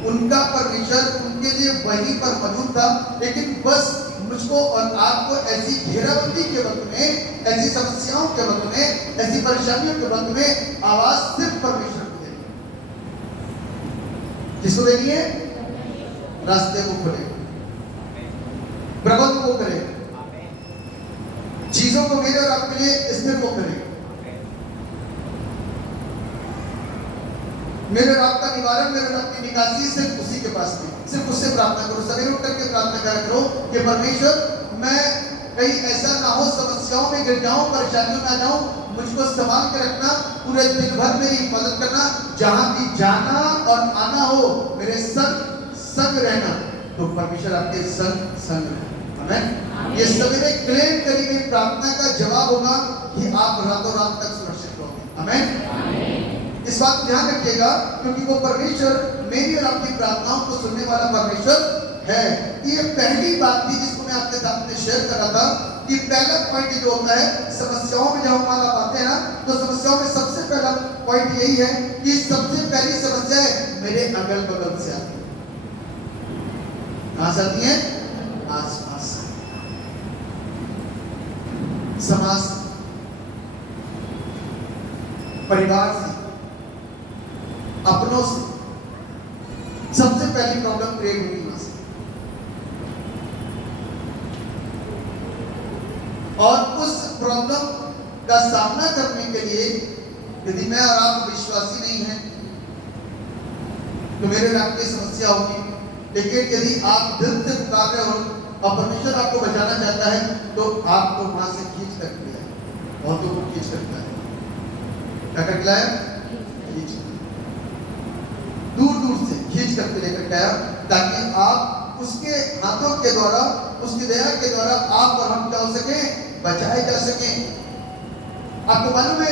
उनका परमेश्वर उनके लिए वहीं पर मौजूद था। लेकिन बस मुझको और आपको ऐसी घेराबंदी के वक्त में, ऐसी समस्याओं के वक्त में, ऐसी परेशानियों के वक्त में आवाज सिर्फ परमेश्वर को देनी है। किसको देनी है? रास्ते को खोले, प्रबंध को करे, चीजों को मेरे और आपके लिए स्थिर को करे, मेरे और आपका निवारण, मेरे और आपकी निकासी सिर्फ उसी के पास नहीं, सिर्फ उससे प्रार्थना करो। सवेरे उठ करके प्रार्थना करा करो कि परमेश्वर मैं कहीं ऐसा ना हो समस्याओं में गिर जाऊं, परेशानियों में आ जाऊं, मुझको संभाल के रखना, पूरे दिन भर मेरी मदद करना, जहां भी जाना और आना हो मेरे संग रहना, तो परमेश्वर आपके संग रहेगा। आमीन। ये सवेरे क्लेम करी गई प्रार्थना का जवाब होगा कि आप रातों रात तक सुरक्षित रहोगे। आमीन। इस बात ध्यान रखिएगा, क्योंकि वो परमेश्वर मेरी और आपकी प्रार्थनाओं को सुनने वाला परमेश्वर है। ये पहली बात थी जिसको मैं आपके साथ में शेयर कर रहा था कि पहला पॉइंट जो होता है समस्याओं में, जब हम आप आते हैं ना, तो समस्याओं में सबसे पहला पॉइंट यही है कि सबसे पहली समस्या है मेरे अगल बगल से आती है। कहां से आती है? आसपास से, समाज से, परिवार से, अपनों से। सबसे पहली प्रॉब्लम क्रिएट होती है वहां से। और उस प्रॉब्लम का सामना करने के लिए यदि मैं और आप विश्वासी नहीं हैं तो मेरे और आपकी समस्या होगी। लेकिन यदि आप दिल से पुकार रहे हो और परमेश्वर आपको बचाना चाहता है तो आपको वहां से खींच कर लिया, बहुतों को खींच करता है। क्या कर लाया? खींच, दूर दूर से खींच करके लेकर गया, ताकि आप उसके हाथों के द्वारा, उसकी दया के द्वारा आप और हम क्या हो सके? बचाए जा सके। आपको मालूम है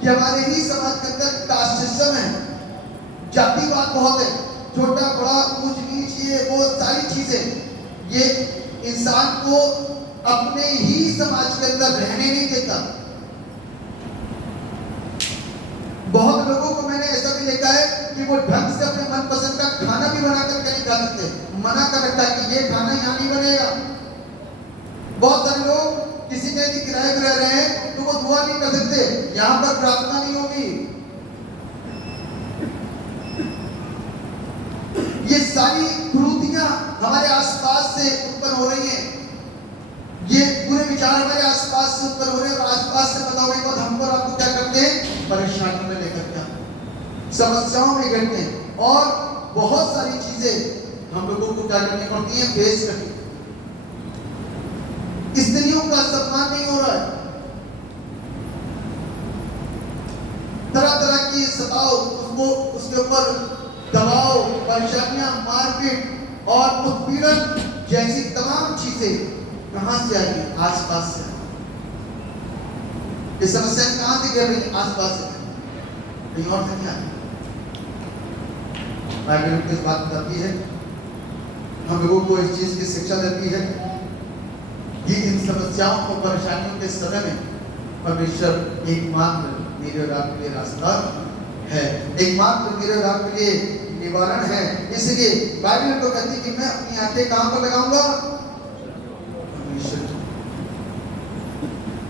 कि हमारे ही समाज के अंदर कास्ट सिस्टम है, जातिवाद बहुत है, छोटा बड़ा ऊंच नीच, ये वो सारी चीजें, ये इंसान को अपने ही समाज के अंदर रहने नहीं देता। बहुत लोगों को मैंने ऐसा भी देखा है कि वो ढंग से अपने मनपसंद का खाना भी बना करके नहीं खा सकते, मना कर रखता है कि ये खाना यहाँ नहीं बनेगा। बहुत सारे लोग किसी के यदि किराए पर रह रहे हैं तो वो दुआ नहीं कर सकते, यहाँ पर प्रार्थना नहीं होगी। ये सारी कुरीतियां हमारे आसपास से उत्पन्न हो रही हैं, ये बुरे विचार हमारे आसपास से उत्पन्न हो रहे हैं, और आसपास से पता होने के बाद हम और आपको क्या करते हैं? परेशानी में लेकर के आते हैं, समस्याओं में गिरते हैं, और बहुत सारी चीजें हम लोगों को क्या करनी पड़ती है? फेस करनी। स्त्रियों का सम्मान नहीं हो रहा है, तरह तरह की सताव, उसको उसके ऊपर दबाव, परेशानियां, मारपीट और उत्पीड़न जैसी तमाम चीजें कहां से आएगी? आसपास से। ये समस्या कहां से गिर रही? आसपास से, कहीं और से क्या? बाइबल किस बात बताती है? हम लोगों को इस चीज की शिक्षा देती है कि इन समस्याओं को, परेशानियों के समय में परमेश्वर एकमात्र मेरे और आपके लिए रास्ता है, एकमात्र मेरे और आपके लिए निवारण है। इसलिए बाइबल को कहती है कि मैं अपनी आंखें कहां पर लगाऊंगा? परमेश्वर।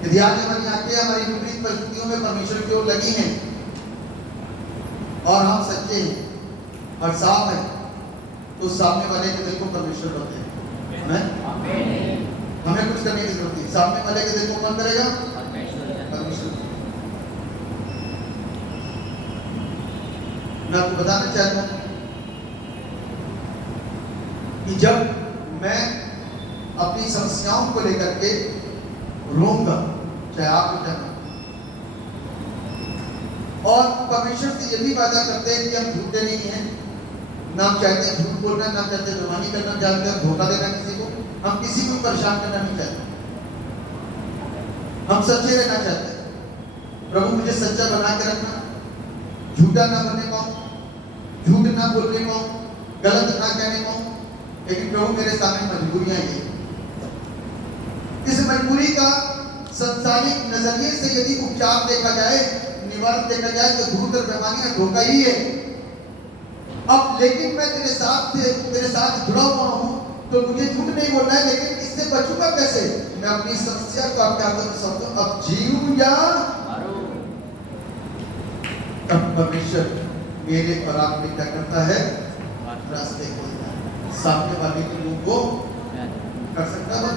यदि आज हमारी आंखें हमारी विपरीत परिस्थितियों में परमेश्वर की ओर लगी हैं और हम सच्चे हैं और साफ हैं, तो सामने वाले के दिल को परमेश्वर बताते हैं। आमीन। हमें कुछ करने की जरूरत नहीं, सामने वाले के दिल को कौन करेगा? परमेश्वर। मैं आपको बताना चाहता हूं कि जब मैं अपनी समस्याओं को लेकर के रोऊंगा, चाहे आप चाहे, और परमेश्वर से ये भी वादा करते हैं कि हम झूठे नहीं हैं, ना हम चाहते हैं झूठ बोलना, ना चाहते हैं बेईमानी करना, चाहते हैं धोखा देना किसी को, हम किसी को परेशान करना नहीं चाहते, हम सच्चे रहना चाहते हैं। प्रभु मुझे सच्चा बना के रखना, झूठा ना बनने पाऊं, झूठ ना बोलने पाऊं, गलत ना कहने पाऊं। लेकिन प्रभु मेरे सामने मजबूरियां ये, इस मजबूरी का संसारिक नजरिए से यदि उपचार देखा जाए, निवारण देखा जाए, तो झूठ और बेईमानी और धोखा ही है। अब लेकिन मैं तेरे साथ जुड़ा हुआ हूं, तो मुझे झूठ नहीं बोलना है, लेकिन इससे बचूंगा कैसे? मैं अपनी समस्या को आपके हाथों में सौंपता हूं, अब जीव या तब परमेश्वर मेरे और आपके क्या करता है? रास्ते खोलता है, सामने वाले के मुंह को कर सकता है,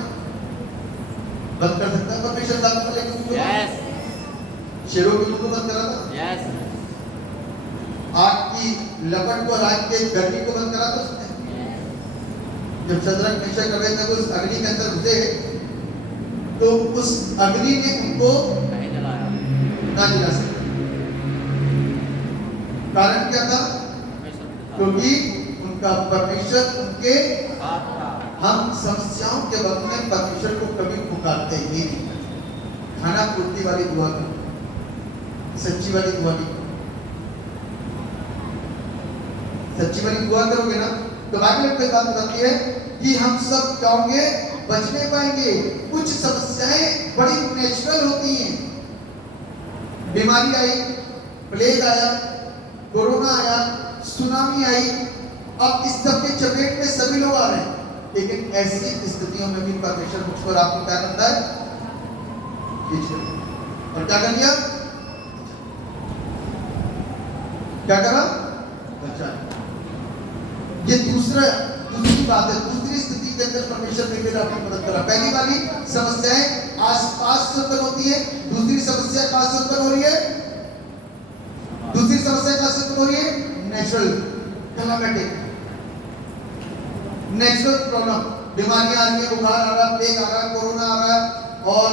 बंद कर सकता है। परमेश्वर सामने वाले के मुंह को, शेरों के मुंह को बंद करा था, आग की लपट को, आग के गर्मी को बंद करा था उसने। जब शद्रक मेशक अबेदनगो उस अग्नि के अंदर घुसे तो उस अग्नि ने उनको ना जला सका। कारण क्या था? क्योंकि उनका परमेश्वर उनके हम समस्याओं के वक्त में परमेश्वर को कभी पुकारते ही नहीं। खाना पूर्ति वाली दुआ करो, सच्ची वाली दुआ नहीं करो। सच्ची वाली दुआ करोगे ना तो बाइबल में बात बताती है कि हम सब क्या होंगे, बच नहीं पाएंगे। कुछ समस्याएं बड़ी नेचुरल होती हैं। बीमारी आई, प्लेग आया, कोरोना आया, सुनामी आई, अब इस सब के चपेट में सभी लोग आ रहे हैं। लेकिन ऐसी स्थितियों में भी परमेश्वर मुझको और आपको क्या करता है, और क्या कर दिया, क्या करा, बचा। ये दूसरी बात है, दूसरी स्थिति के अंदर परमेश्वर ने फिर आपकी मदद करा। पहली वाली समस्याएं आसपास से उत्पन्न होती है, दूसरी समस्या कहां से उत्पन्न हो रही है, दूसरी समस्या कहां से उत्पन्न हो रही है, नेचुरल क्लाइमेटिक, नेचुरल प्रॉब्लम। बीमारियां आ रही है, बुखार आ रहा है, प्लेग आ रहा है, कोरोना आ रहा है और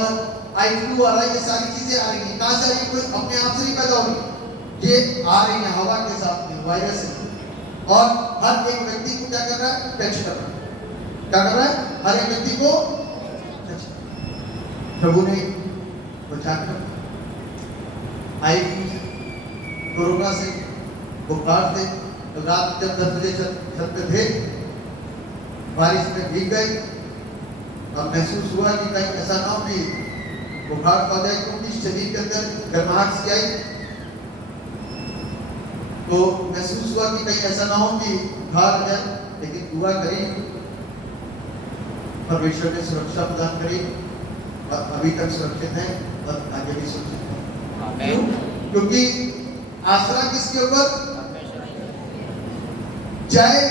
आई फ्लू आ रहा है। ये सारी चीजें आ रही है, कहां से आ रही है, कोई अपने आप से नहीं पैदा हो रही, ये आ रही है हवा के साथ में, वायरस है। और हर एक व्यक्ति को क्या कर रहा है, टच कर रहा है। क्या कर रहा है, हर एक व्यक्ति को टच। प्रभु ने बचाकर आई कोरोना से, बुखार से, तो रात जब 10 बजे छत पे थे, बारिश में भीग गए, अब महसूस हुआ कि कहीं ऐसा ना हो कि बुखार पा जाए, क्योंकि शरीर के अंदर गर्माहट सी आई, तो महसूस हुआ कि कहीं ऐसा ना हो कि बुखार आ जाए। लेकिन दुआ करी, परमेश्वर ने सुरक्षा प्रदान करी और अभी तक सुरक्षित हैं और आगे भी सुरक्षित हैं। क्यों? क्योंकि आसरा किसके ऊपर, चाहे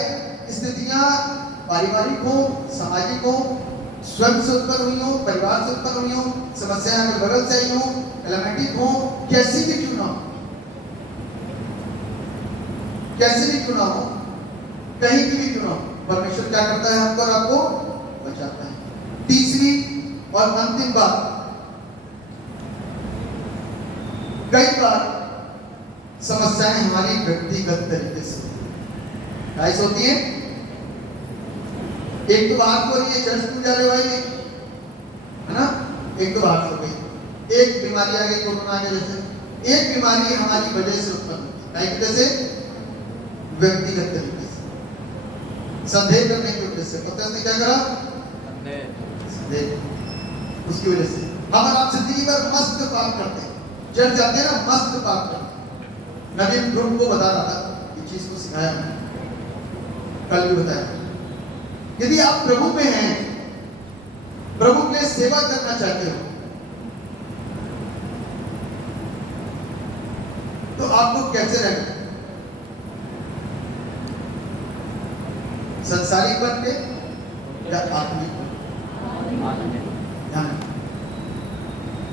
स्थितियां पारिवारिक हो, सामाजिक हो, स्वयं से उत्पन्न हुई हो, परिवार से उत्पन्न हुई हो, समस्याएं अगर बगल से आई हो, क्लाइमेटिक हो, कैसी भी क्यों ना हो, कैसे भी क्यों ना हो, कहीं की भी क्यों ना हो, परमेश्वर क्या करता है, हमको और आपको बचाता है। तीसरी और अंतिम बात, कई बार समस्याएं हमारी व्यक्तिगत तरीके से कैसे होती है। एक तो बात हो रही है, चर्च पूजा रहे भाई, है ना, एक तो बात हो गई, एक बीमारी आ गई, कोरोना आ गया, जैसे एक बीमारी हमारी वजह से उत्पन्न होती है, कैसे, व्यक्तिगत तरीके से, संदेह करने की वजह से। पता नहीं क्या करा, संदेह, उसकी वजह से हम और आप जिंदगी भर मस्त पाप करते हैं, चर्च जाते हैं ना, मस्त पाप करते हैं। नवीन ग्रुप को बता रहा था, ये चीज को सिखाया मैंने, कल भी बताया। यदि आप प्रभु में हैं, प्रभु के सेवा करना चाहते हो, तो आपको कैसे रहना, संसारिक बन के या आत्मिक बन के,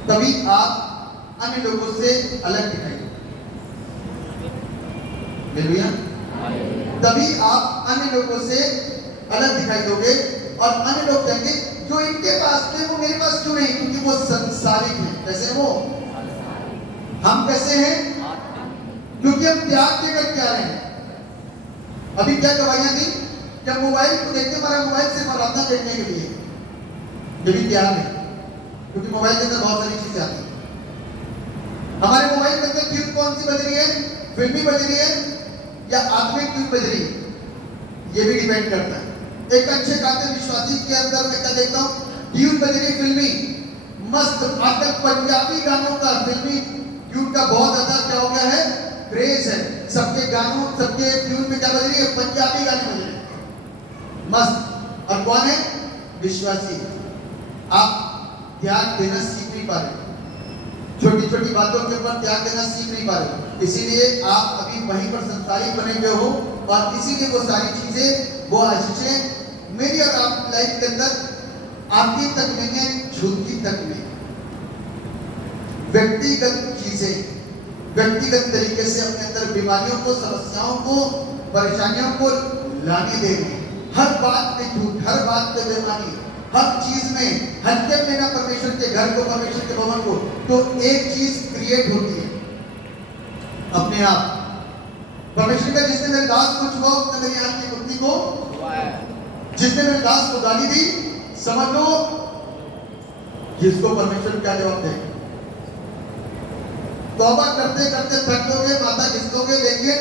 तभी आप अन्य लोगों से अलग दिखाई दोगे। तभी आप अन्य लोगों से अलग दिखाई दोगे और अन्य लोग कहेंगे जो इनके पास थे वो मेरे पास क्यों नहीं, क्योंकि वो संसारिक हैं। कैसे वो, हम कैसे हैं, क्योंकि हम त्याग के करके आ रहे हैं। अभी क्या गवाहियां दी, जब मोबाइल को देखते, हमारा मोबाइल सिर्फ आराधना देखने के लिए, ये भी त्याग है, क्योंकि मोबाइल के अंदर बहुत सारी चीजें आती हैं। हमारे मोबाइल के अंदर ट्यून कौन सी बज रही है, फिल्मी बज रही है या आत्मिक ट्यून बज रही है, ये भी डिपेंड करता है। एक अच्छे खाते विश्वासी के अंदर मैं क्या देखता हूँ, ट्यून बज रही फिल्मी मस्त, आजकल पंजाबी गानों का, फिल्मी ट्यून का बहुत ज्यादा क्या हो गया है, क्रेज है। सबके गानों, सबके ट्यून में क्या बज रही है, पंजाबी गाने बज रहे हैं मस्त। और कौन है, विश्वासी। आप त्याग देना सीख नहीं पा रहे, छोटी छोटी बातों के ऊपर त्याग देना सीख नहीं पा रहे, इसीलिए आप अभी वहीं पर संसारिक बने हुए हो। और इसीलिए वो सारी चीजें, वो आशीषें मेरी और आपकी लाइफ के अंदर आपकी तक नहीं है, झूठ की तक नहीं। व्यक्तिगत चीजें व्यक्तिगत तरीके से अपने अंदर बीमारियों को, समस्याओं को, परेशानियों को लाने दे रहे हैं। हर बात में झूठ, हर बात में बेईमानी, हर चीज में हत्या लेना परमेश्वर के घर को, परमेश्वर के भवन को, तो एक चीज क्रिएट होती है अपने आप, परमेश्वर का जिसने मेरे दास को छुआ उसने मेरी आंख की कुत्ती को जिसने मेरे दास को गाली दी, समझ लो जिसको परमेश्वर क्या जवाब देगा। तौबा करते करते थक लोगे, माथा घिस लोगे, लेकिन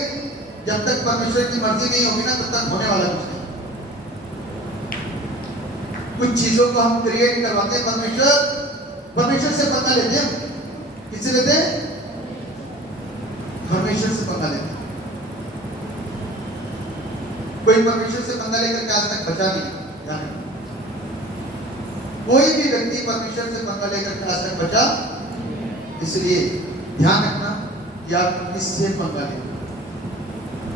जब तक परमेश्वर की मर्जी नहीं होगी ना तब तक होने वाला कुछ नहीं। कुछ चीजों को हम क्रिएट करवाते हैं, परमेश्वर से पंगा लेते हैं। किससे लेते हैं? परमेश्वर से पंगा लेते हैं। कोई परमेश्वर से पंगा लेकर के आज तक बचा नहीं, ध्यान रखना। कोई भी व्यक्ति परमेश्वर से पंगा लेकर के आज तक बचा, इसलिए ध्यान रखना कि आप किससे पंगा लेते।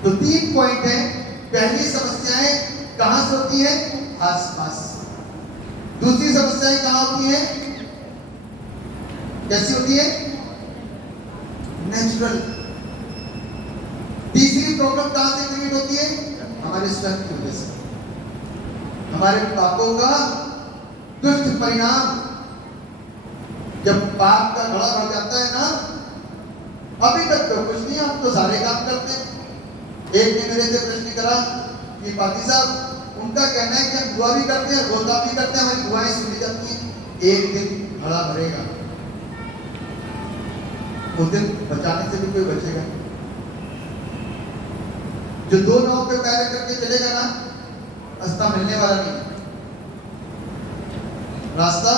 तो 3 पॉइंट है। पहली समस्याएं कहां से होती है? आसपास। दूसरी समस्याएं कहां होती है? कैसी होती है? नेचुरल। तीसरी प्रॉब्लम कहां से क्रिएट होती है? हमारे स्वयं की वजह से, हमारे पापों का दुष्ट परिणाम। जब पाप का घड़ा भर जाता है ना, अभी तक तो कुछ नहीं, हम तो सारे काम करते हैं। एक ने मेरे से प्रश्न करा कि पादी साहब, उनका कहना है कि हम दुआ भी करते हैं, रोजा भी करते हैं, हमारी दुआएं सुनी जाती हैं। एक दिन घड़ा भरेगा, उस दिन बचाने से भी कोई बचेगा। जो 2 नाव पे पैर करके चलेगा ना, रास्ता मिलने वाला नहीं, रास्ता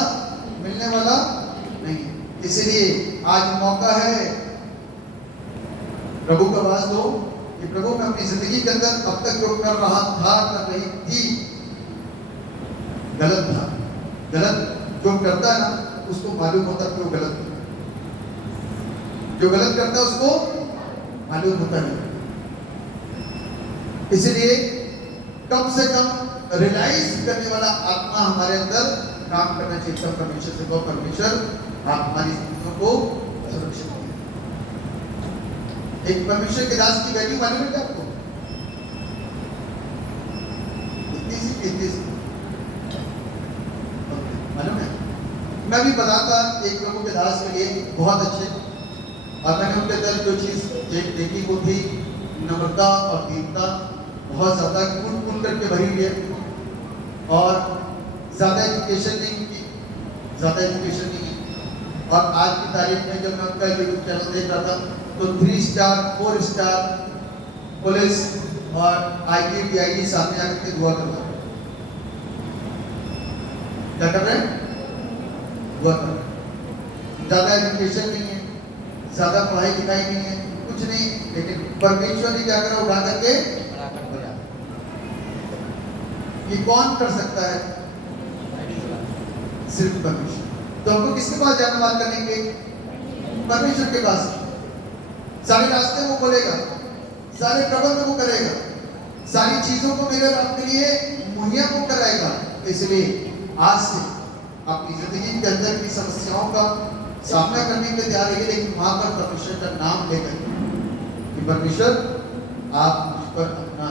मिलने वाला नहीं। इसलिए आज मौका है, प्रभु का वास दो कि प्रभु मैं अपनी जिंदगी के अंदर अब तक जो कर रहा था, कर रही थी, गलत था। गलत जो करता है ना, उसको मालूम होता है कि वो गलत है। जो गलत करता है उसको मालूम होता है। इसलिए कम से कम रियलाइज करने वाला आत्मा हमारे अंदर काम करना चाहिए। तब परमेश्वर से कहो, परमेश्वर आप हमारी जिंदगियों को सुरक्षित करें। एक परमेश्वर के दास की वैल्यू मालूम है क्या आपको? इतनी सी मालूम है? मैं भी बताता एक प्रभु के दास के लिए बहुत अच्छे, और मैंने उनके अंदर जो चीज एक देखी वो थी नम्रता और दीनता। बहुत ज्यादा कुल करके भरी हुई है, और ज्यादा एजुकेशन नहीं की, ज्यादा एजुकेशन नहीं की। और आज की तारीख में जब मैं उनका यूट्यूब चैनल देख रहा था तो 3 स्टार 4 स्टार पुलिस और आईटी DIG सामने आकर के दुआ कर रहा है। क्या कर रहे हैं? दुआ कर रहे हैं। ज्यादा एजुकेशन नहीं है, ज्यादा पढ़ाई लिखाई नहीं है, कुछ नहीं, लेकिन परमेश्वर ने क्या करा? उठा करके बोला। ये कौन कर सकता है? सिर्फ परमेश्वर। तो हमको किसके पास जाना बात करने के? परमेश्वर के पास। सारे रास्ते वो खोलेगा, सारे प्रबंध वो करेगा, सारी चीजों को मेरे आपके लिए मुहैया वो कराएगा। इसलिए आज से अपनी जिंदगी के अंदर की समस्याओं का सामना करने के लिए तैयार रहिए, लेकिन वहां पर परमेश्वर का नाम लेकर कि परमेश्वर आप मुझ पर अपना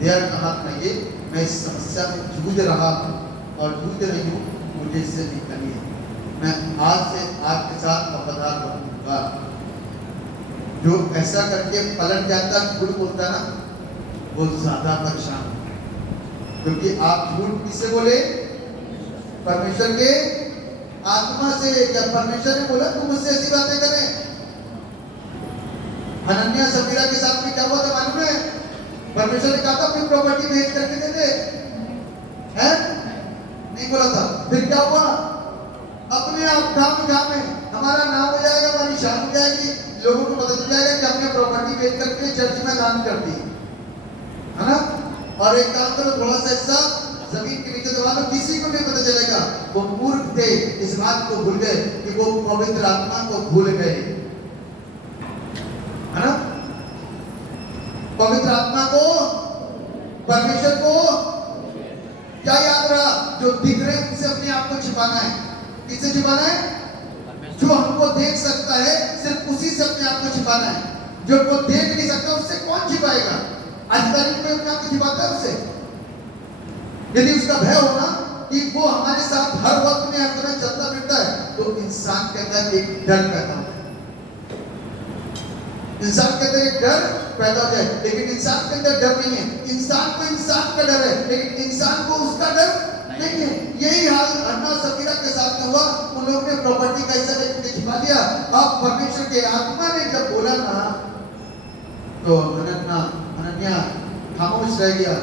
दया का हाथ लाइए, मैं इस समस्या में जूझ रहा हूँ और जूझ रही हूँ, मुझे इससे निकलिए। मैं आज से आपके साथ वफादार रहूंगा। जो ऐसा करके पलट जाता झूठ बोलता ना, वो ज्यादा परेशान, क्योंकि आप झूठ किससे बोले? परमेश्वर के आत्मा से। जब परमेश्वर ने बोला तुम मुझसे ऐसी बातें करें, हनन्याह सफीरा के साथ में क्या हुआ था मालूम है? परमेश्वर ने कहा था अपनी प्रॉपर्टी बेच करके दे दे, हैं? नहीं बोला था। फिर क्या हुआ? अपने आप धाम में हमारा नाम हो जाएगा, हमारी शान हो जाएगी, लोगों को पता चल जाएगा कि हमने प्रॉपर्टी बेच करके चर्च में दान कर दी, है ना? और एक काम करो, थोड़ा सा हिस्सा जमीन के नीचे दबा दो, किसी को नहीं पता चलेगा। वो मूर्ख थे, इस बात को भूल गए कि वो पवित्र आत्मा को भूल गए, है ना? पवित्र आत्मा को, परमेश्वर को क्या याद रहा? जो दिख रहे उनसे अपने आप को छिपाना है। किससे छिपाना है? जो हमको देख सकता है सिर्फ उसी से अपने आप को छिपाना है। जो को देख नहीं सकता उससे कौन छिपाएगा? अधिकारी कोई अपने आप को छिपाता है उससे? यदि उसका भय होना कि वो हमारे साथ हर वक्त में हर समय चलता फिरता है, तो इंसान के अंदर एक डर पैदा होता है। इंसान के अंदर एक डर पैदा हो जाए, लेकिन इंसान के अंदर डर नहीं है। इंसान को इंसान का डर है, लेकिन इंसान को उसका डर नहीं है। यही हाल अन्ना और सफीरा के साथ में हुआ। उन लोगों ने प्रॉपर्टी का हिस्सा लेके छिपा लिया। अब परमेश्वर के आत्मा ने जब बोला ना, तो हनन्याह खामोश रह गया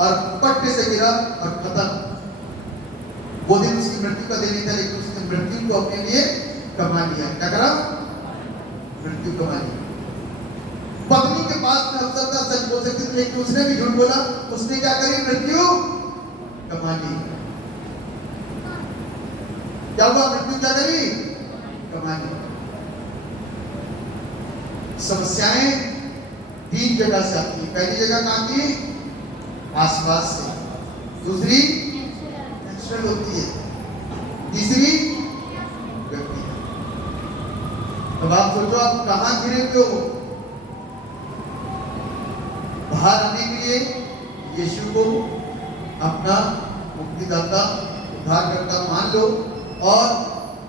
और पट्टे से गिरा और खत्म। वो दिन उसकी मृत्यु का दिन नहीं था, लेकिन उसने मृत्यु को अपने लिए कमा लिया। क्या करा? मृत्यु कमा लिया। पत्नी के पास में अवसर था, सच बोल सकती थी, लेकिन उसने भी झूठ बोला। उसने क्या करी? मृत्यु कमा ली। क्या हुआ? मृत्यु क्या करी? कमा ली। समस्याएं तीन जगह से आती है। पहली जगह कहां की? आसपास से। दूसरी नेचुरल होती है। तीसरी व्यक्ति। अब आप सोचो, आप कहां घिरे हुए हो? बाहर आने के लिए यीशु को अपना मुक्तिदाता उद्धारकर्ता मान लो और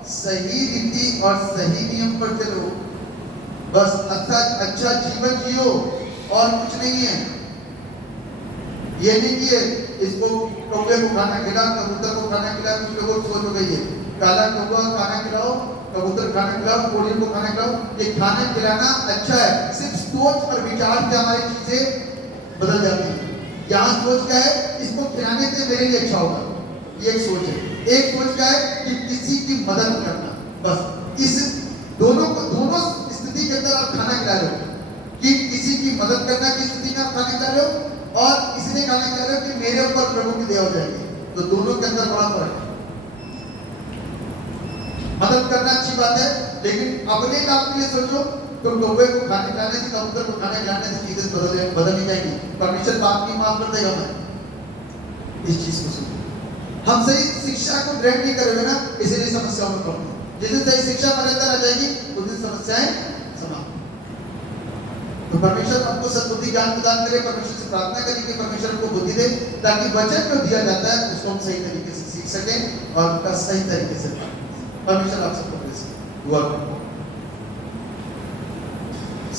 सही रीति और सही नियम पर चलो। बस अच्छा जीवन जियो और कुछ नहीं है। ये नहीं कि इसको कौवे को खाना खिला, कबूतर को खाना खिला। कुछ लोगों को सोच हो गई है, काला कौवा खाना खिलाओ, कबूतर खाना खिलाओ, कोरियन को खाना खिलाओ। ये खाना खिलाना अच्छा है, सिर्फ सोच और विचार से हमारी चीजें बदल जाती है। यहाँ सोच क्या है? इसको खिलाने से मेरे लिए अच्छा होगा, ये एक सोच है। एक सोच क्या है? कि किसी की मदद करना। बस इस दोनों स्थिति के अंदर आप खाना खिला रहे हो कि किसी की मदद करना की स्थिति में आप खाना खिला रहे हो और इसलिए खाना खिला रहे हो कि मेरे ऊपर प्रभु की दया हो जाएगी। तो दोनों के अंदर बड़ा फर्क है। मदद करना अच्छी बात है, लेकिन अपने लाभ के लिए सोचो। तो कौवे को खाने खिलाने से, कबूतर को खाने खिलाने से चीजें बदल नहीं जाएगी। परमेश्वर पाप की माफ कर देगा। मैं इस चीज को सोचो। हम सही शिक्षा को ग्रहण नहीं करेंगे ना, इसीलिए समस्याओं में पड़ते हैं। जिस दिन सही शिक्षा हमारे अंदर आ जाएगी, उस दिन समस्याएं समाप्त। तो परमेश्वर हमको सद्बुद्धि ज्ञान प्रदान करे। परमेश्वर से प्रार्थना करें कि परमेश्वर हमको बुद्धि दे, ताकि वचन जो दिया जाता है उसको हम सही तरीके से सीख सकें और उसका सही तरीके से परमेश्वर आप सबको ब्लेस करे। दुआ करो।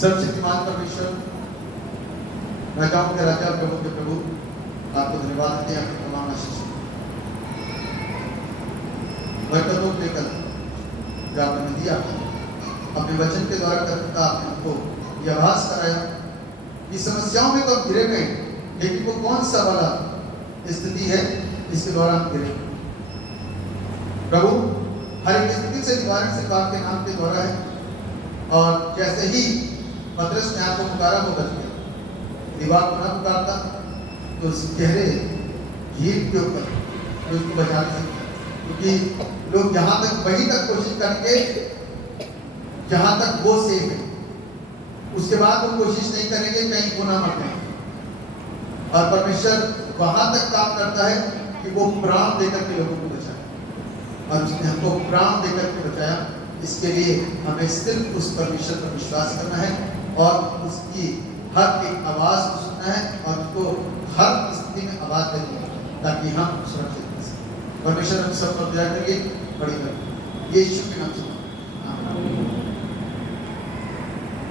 सर्वशक्तिमान परमेश्वर, राजाओं के राजा, प्रभु के प्रभु, आपको धन्यवाद देते हैं। आपकी तमाम आशीष बरकतों को लेकर जो आपने दिया, अपने वचन के द्वारा करता आपने हमको यह आभास कराया कि समस्याओं में तो हम घिरे गए, लेकिन वो कौन सा वाला स्थिति है जिसके द्वारा हम घिरे? प्रभु, हर एक स्थिति से निवारण सिर्फ आपके नाम के द्वारा है। और जैसे ही पतरस ने आपको पुकारा, वो बच गया। दीवार को न पुकारता तो उस गहरे झील के ऊपर उसको बचा नहीं सकता, क्योंकि लोग यहाँ तक वहीं तक कोशिश करके जहाँ तक वो सेफ है, उसके बाद वो कोशिश नहीं करेंगे कहीं वो ना मर जाए। और परमेश्वर वहां तक काम करता है कि वो प्राण देकर के लोगों को बचाए। और उसने हमको प्राण देकर के बचाया। इसके लिए हमें सिर्फ उस परमेश्वर पर विश्वास करना है और उसकी हर एक आवाज को सुनना है और उसको हर स्थिति में आवाज देनी है, ताकि हम सुरक्षित रह सकें। परमेश्वर हम सब पर दया करिए, बड़ी करिए। यीशु के नाम से